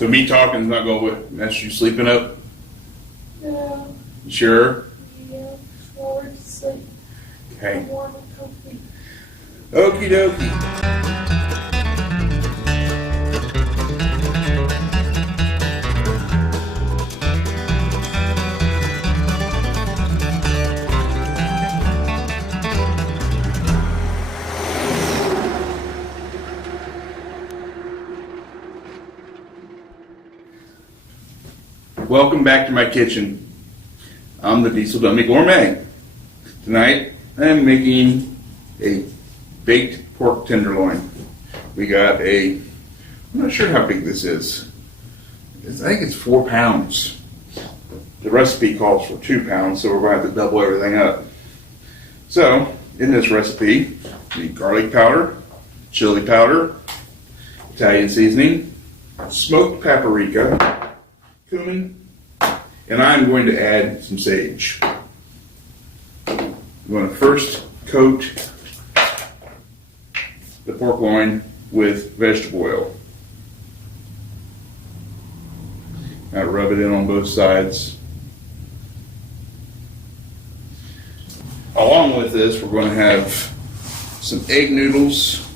So me talking is not going to mess you sleeping up? No. You sure? Yeah. Forward to sleep. Okay. Warm and comfy. Okie dokie. Welcome back to my kitchen. I'm the Diesel Dummy Gourmet. Tonight I'm making a baked pork tenderloin. We got I'm not sure how big this is. I think it's 4 pounds. The recipe calls for 2 pounds, so we're going to have to double everything up. So, in this recipe, we need garlic powder, chili powder, Italian seasoning, smoked paprika, cumin, and I'm going to add some sage. I'm going to first coat the pork loin with vegetable oil. Now rub it in on both sides. Along with this, we're going to have some egg noodles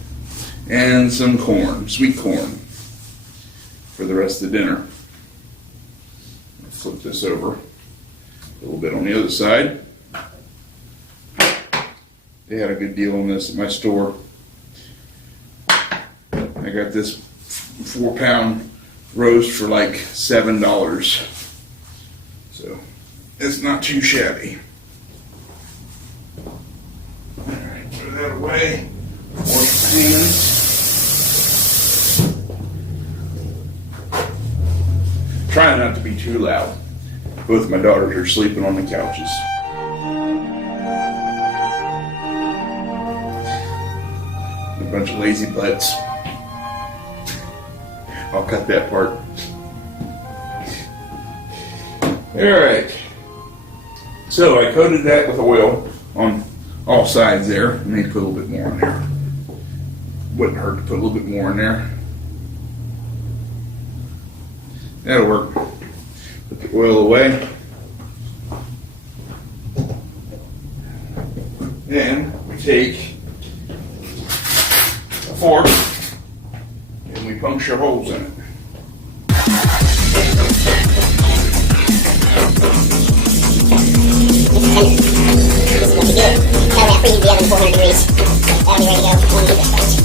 and some corn, sweet corn, for the rest of the dinner. Flip this over a little bit on the other side. They had a good deal on this at my store. I got this 4 pound roast for like $7. So it's not too shabby. Alright, throw that away. Wash my hands. Trying not to be too loud. Both my daughters are sleeping on the couches. A bunch of lazy butts. I'll cut that part. Alright. So I coated that with oil on all sides there. I may put a little bit more in there. Wouldn't hurt to put a little bit more in there. That'll work. Put the oil away. Then we take a fork and we puncture holes in it. This is what you do. That'll preheat the oven 400 degrees. That'll be ready to go when you get this started.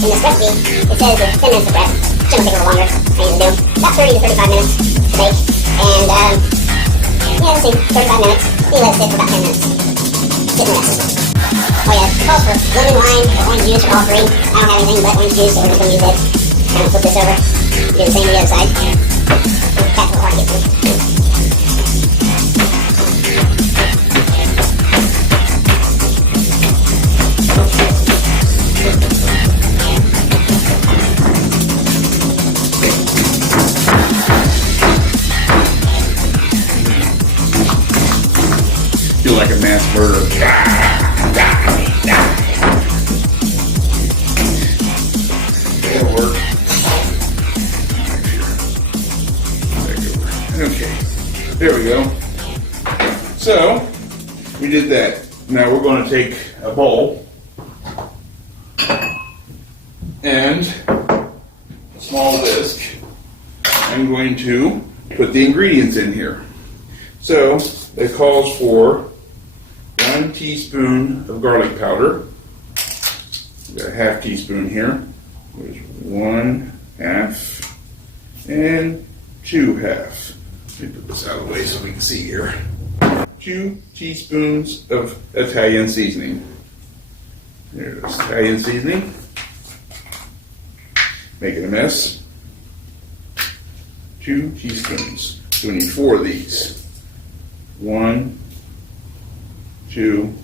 In this recipe, it says that 10 minutes of prep. It's going to take a little longer. I usually do about 30 to 35 minutes to bake. And, let's see, 35 minutes. You let it sit for about 10 minutes. Sit in this. Oh yeah, it calls for lemon, lime, or orange juice, or all three. I don't have anything but orange juice, so we're just going to use it. Kind of flip this over. Do the same to the other side. That's a little hard to get through. Feel like a mass murder. That'll work. Okay, there we go. So, we did that. Now we're going to take a bowl and a small whisk. I'm going to put the ingredients in here. So, it calls for 1 teaspoon of garlic powder. We've got a half teaspoon here. There's 1/2 and 2/2. Let me put this out of the way so we can see here. 2 teaspoons of Italian seasoning. There's Italian seasoning. Making a mess. 2 teaspoons. So we need 4 of these. 1, 2,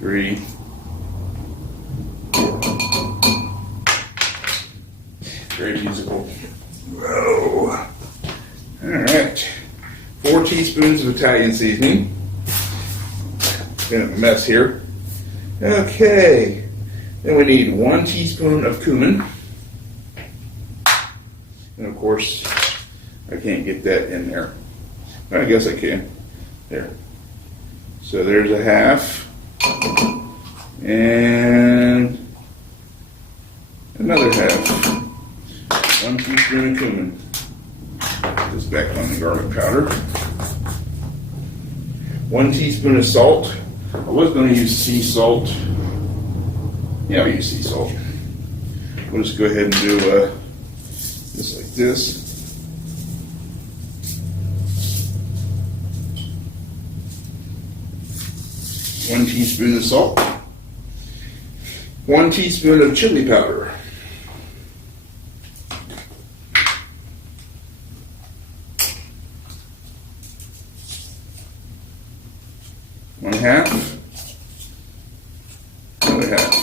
3, 4. Very musical. Whoa. Alright. 4 teaspoons of Italian seasoning. Been a mess here. Okay. Then we need 1 teaspoon of cumin. And of course, I can't get that in there. I guess I can. There. So there's a half. And another half. 1 teaspoon of cumin. Put this back on the garlic powder. 1 teaspoon of salt. I was going to use sea salt. Yeah, I'll use sea salt. We'll just go ahead and do just like this. One teaspoon of salt. 1 teaspoon of chili powder. One half. Another half.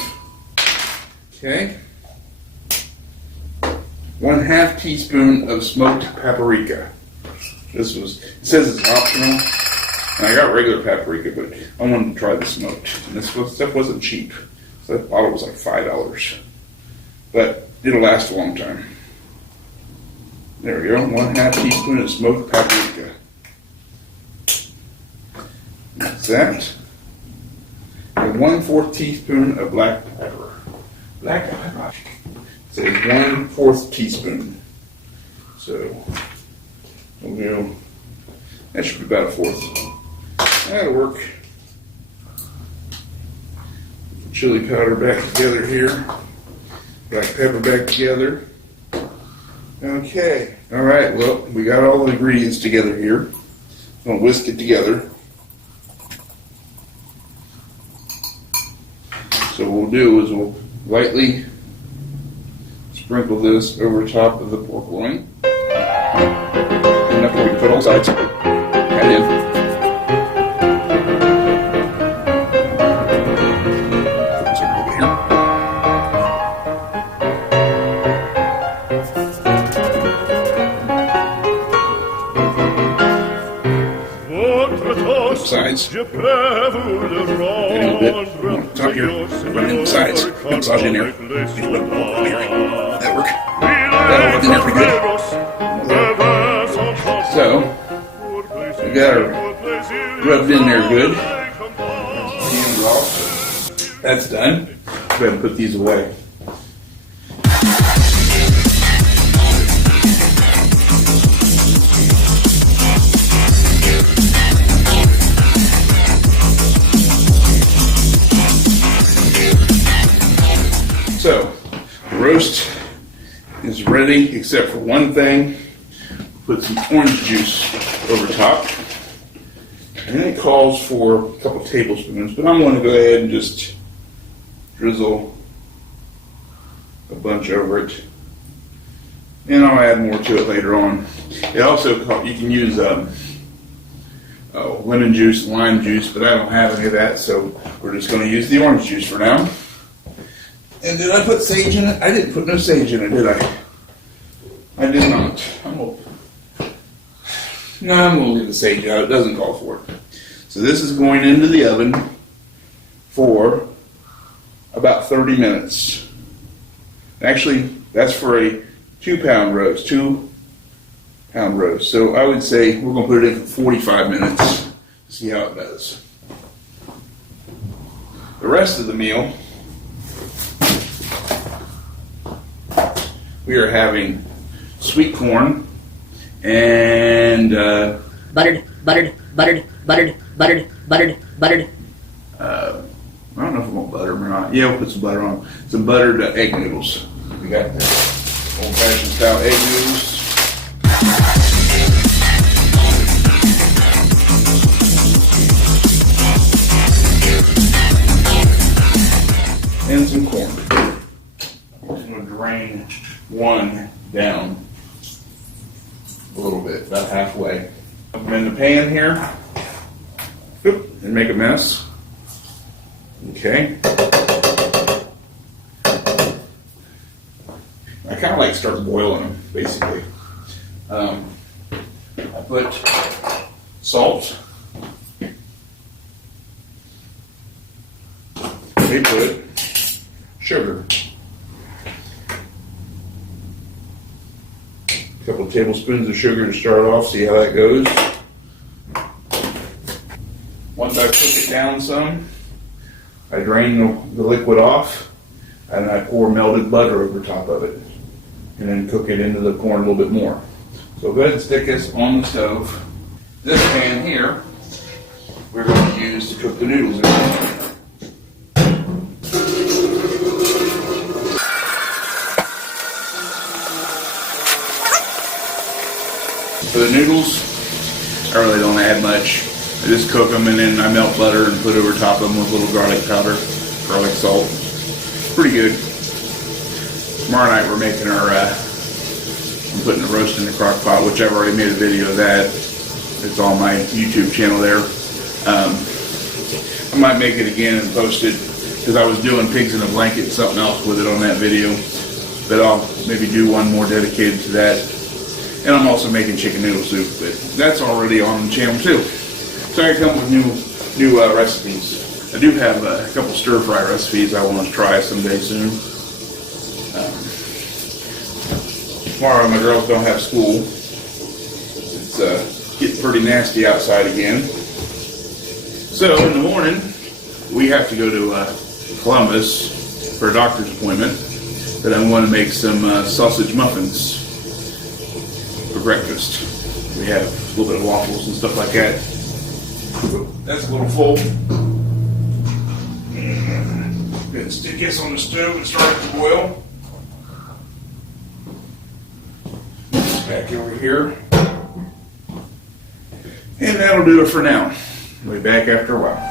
Okay. 1/2 teaspoon of smoked paprika. This was, it says it's optional. And I got regular paprika, but I wanted to try the smoked. And this stuff wasn't cheap. So that bottle was like $5. But it'll last a long time. There we go. 1/2 teaspoon of smoked paprika. That's that. And 1/4 teaspoon of black pepper. Black pepper. So it's 1/4 teaspoon. So we'll go. That should be about 1/4. That'll work. Chili powder back together here. Black pepper back together. Okay. All right. Well, we got all the ingredients together here. I'm gonna whisk it together. So what we'll do is we'll lightly sprinkle this over top of the pork loin. Enough where we can put all sides. Add in. Put this over here. Sides. And a little bit on top here. Run in the sides. Massage in there. That work. That'll rub in there pretty good. So, we got her rubbed in there good. That's done. Go ahead and put these away. So, the roast is ready, except for one thing. Put some orange juice over top. And it calls for a couple tablespoons, but I'm going to go ahead and just drizzle a bunch over it. And I'll add more to it later on. It also, you can use lemon juice, lime juice, but I don't have any of that, so we're just going to use the orange juice for now. And did I put sage in it? I didn't put no sage in it, did I? I did not. I'm going to leave the sage out. It doesn't call for it. So this is going into the oven for about 30 minutes. Actually, that's for a 2-pound roast. 2-pound roast. So I would say we're going to put it in for 45 minutes to see how it does. The rest of the meal, we are having sweet corn and buttered. I don't know if we want butter or not. Yeah, we'll put some butter on. Some buttered egg noodles. We got the old-fashioned style egg noodles. And some corn. I'm just going to drain one down a little bit, about halfway. Put them in the pan here. Oop, and make a mess. Okay. I kind of like start boiling them, basically. I put salt. They put sugar. A couple tablespoons of sugar to start off, see how that goes. Once I cook it down some, I drain the liquid off, and I pour melted butter over top of it, and then cook it into the corn a little bit more. So go ahead and stick this on the stove. This pan here, we're going to use to cook the noodles in. For the noodles, I really don't add much. I just cook them and then I melt butter and put over top of them with a little garlic powder, garlic salt. Pretty good. Tomorrow night we're making our, I'm putting the roast in the crock pot, which I've already made a video of that. It's on my YouTube channel there. I might make it again and post it because I was doing pigs in a blanket and something else with it on that video. But I'll maybe do one more dedicated to that. And I'm also making chicken noodle soup, but that's already on the channel too. So I come with new recipes. I do have a couple stir fry recipes I want to try someday soon. Tomorrow my girls don't have school. It's getting pretty nasty outside again. So in the morning we have to go to Columbus for a doctor's appointment. But I want to make some sausage muffins for breakfast. We have a little bit of waffles and stuff like that. That's a little full. Then stick this on the stove and start it to boil. Back over here. And that'll do it for now. We'll be back after a while.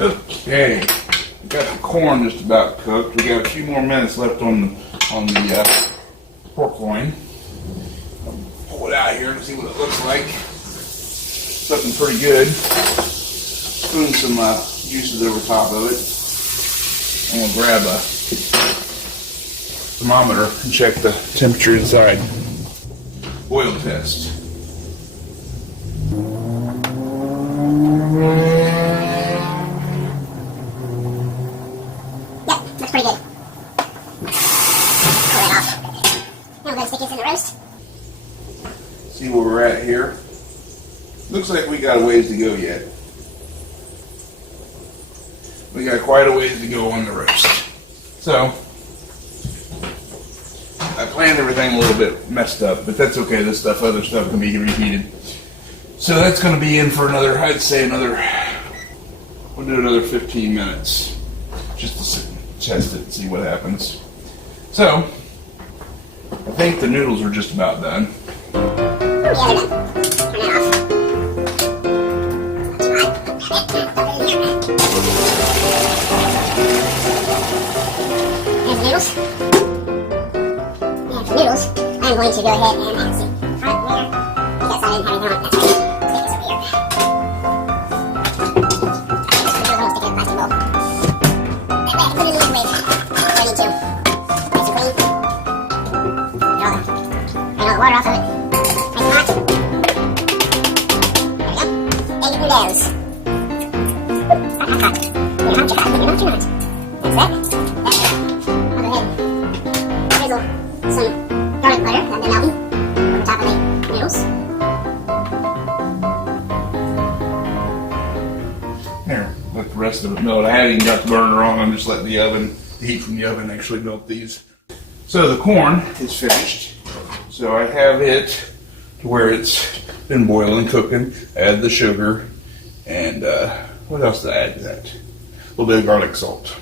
Okay, we got the corn just about cooked. We got a few more minutes left on the pork loin. I'll pull it out here and see what it looks like. It's looking pretty good. Spoon some juices over top of it. I'm gonna grab a thermometer and check the temperature inside. Oil test. Pretty good. Pull that off. Now we're going to stick this in the roast. See where we're at here. Looks like we got a ways to go yet. We got quite a ways to go on the roast. So, I planned everything a little bit messed up, but that's okay. This stuff, other stuff can be repeated. So that's going to be in for another, I'd say we'll do another 15 minutes. Just to sit. Test it and see what happens. So, I think the noodles are just about done. Yeah, they're done. Turn that off. There's the noodles. And for noodles, I'm going to go ahead and let's see. Front there. Because I didn't have anything on it. That's right. Stick this over here. Water off of it. Nice and hot. There we go. And your noodles. Hot. You're not too hot. That's that. I'll go ahead and drizzle some garlic butter that I've been melting over top of the noodles. There, let the rest of it melt. I haven't even got the burner on. I'm just letting the heat from the oven actually melt these. So the corn is finished. So I have it to where it's been boiling, cooking. Add the sugar, and what else did I add to that? A little bit of garlic salt,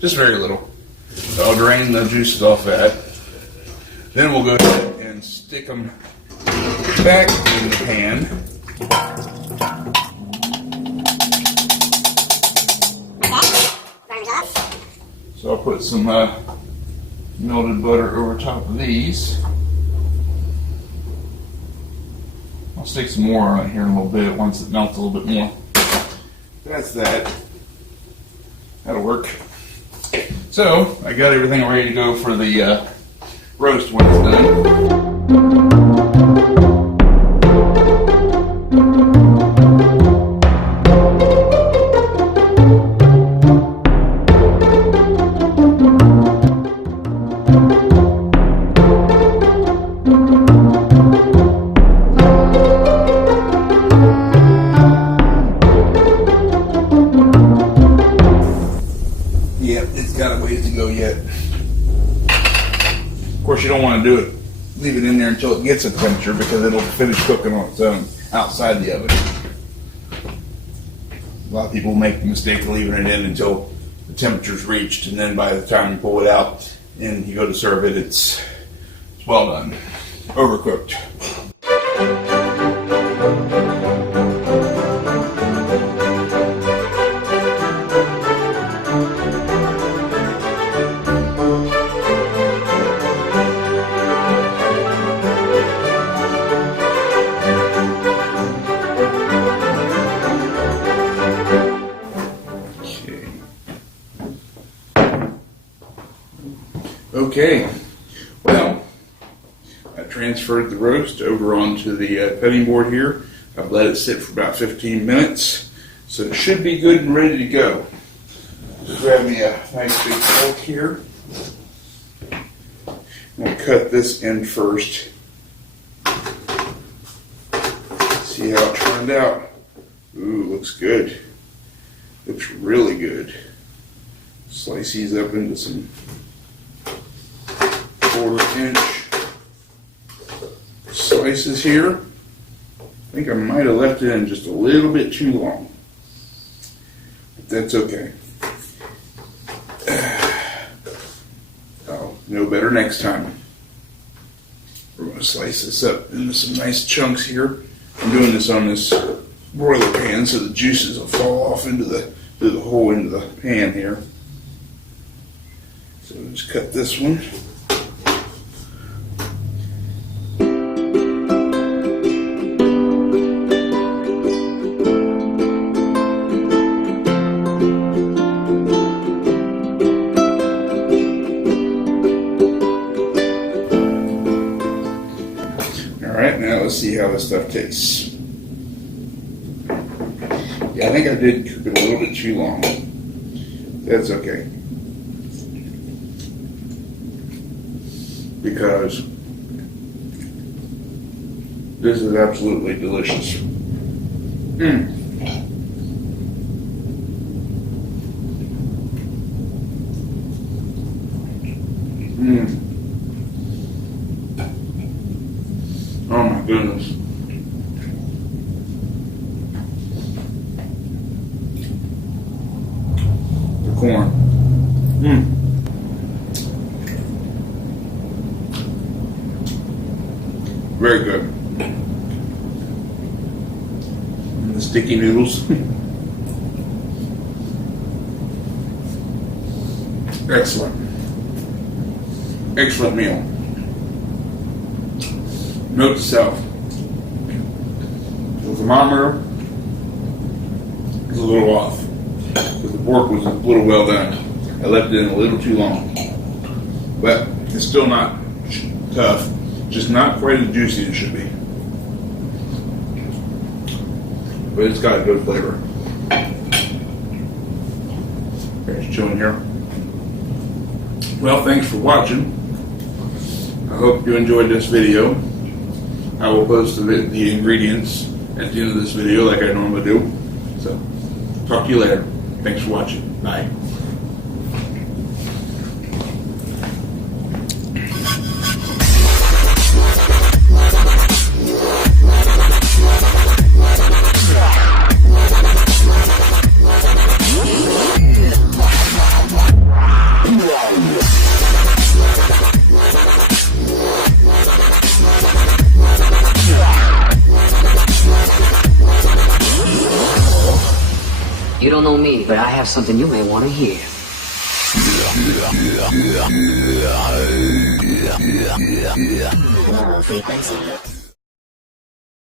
just very little. So I'll drain the juices off that. Then we'll go ahead and stick them back in the pan. Burner's off. So I'll put some melted butter over top of these. I'll stick some more on it here in a little bit once it melts a little bit more. That's that. That'll work. So I got everything ready to go for the roast when it's done. Yep, it's got a ways to go yet. Of course, you don't want to do it, leave it in there until it gets a temperature because it'll finish cooking on its own outside the oven. A lot of people make the mistake of leaving it in until the temperature's reached, and then by the time you pull it out and you go to serve it, it's well done. Overcooked. Okay, well, I transferred the roast over onto the cutting board here. I've let it sit for about 15 minutes, so it should be good and ready to go. Just grab me a nice big fork here. I'm going to cut this end first. See how it turned out. Ooh, looks good. Looks really good. Slice these up into some 1/4-inch slices here. I think I might have left it in just a little bit too long, but that's okay. I'll know better next time. We're going to slice this up into some nice chunks here. I'm doing this on this broiler pan so the juices will fall off into the hole into the pan here. So just cut this one. Alright, now let's see how this stuff tastes. Yeah, I think I did cook it a little bit too long. That's okay. Because this is absolutely delicious. Oh my goodness. The corn. Very good. And the sticky noodles. Excellent. Excellent meal. Note to self. The thermometer is a little off. But the pork was a little well done. I left it in a little too long. But it's still not tough. Just not quite as juicy as it should be. But it's got a good flavor. There's chewing here. Well, thanks for watching. I hope you enjoyed this video. I will post the ingredients at the end of this video like I normally do. So, talk to you later. Thanks for watching. Bye. You don't know me, but I have something you may want to hear. Low frequency.